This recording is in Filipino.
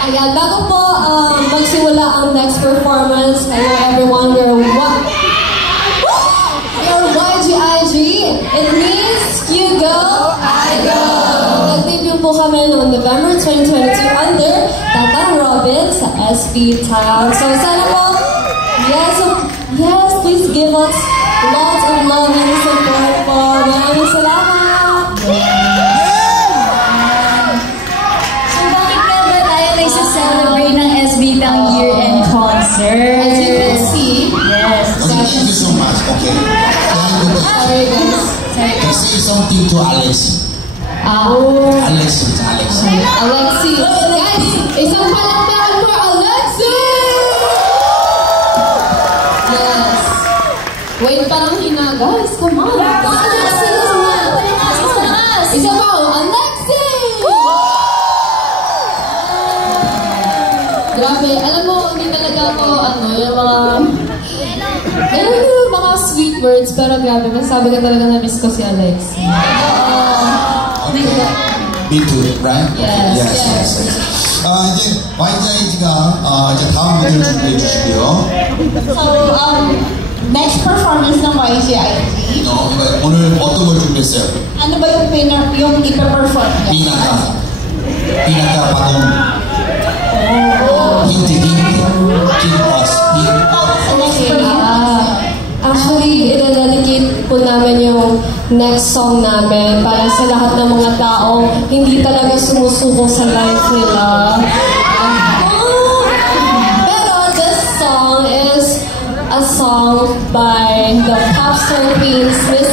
Ayan, bago po magsimula ang next performance, hello everyone, you're YGIG. It means you go, I go. Nag-debut po kami noong November 2022 under Tatang Robin sa SB Town. So sana po, yes, please give us lots of love and support po. Maraming salamat. Celebrate ng SB Town year-end concert. As you can see, yes. Okay, thank you so much. Okay. Sorry guys. Can say something to Alex. Alexi. Guys, isang palakpakan for Alexi! Yes. Wait, parang hina. Guys, come on. Alexi, isa pa, Alexi! Grabe, alam mo, hindi talaga ako, yung mga sweet words, pero grabe, masabi ka talaga na miss ko si Alex. Okay. Me too, right? Yes. 이제 YGIG가 이제 다음 무대를 준비해 주시고요. So, next performance ng YGIG. 오늘 어떤 걸 준비했어요? Ano ba yung ipa-perform niya? 비나카 바동. 힌트. Actually, i-dedicate po namin yung next song namin para sa lahat ng mga taong hindi talaga sumusuko sa life nila. Pero this song is a song by the pop star queens, Miss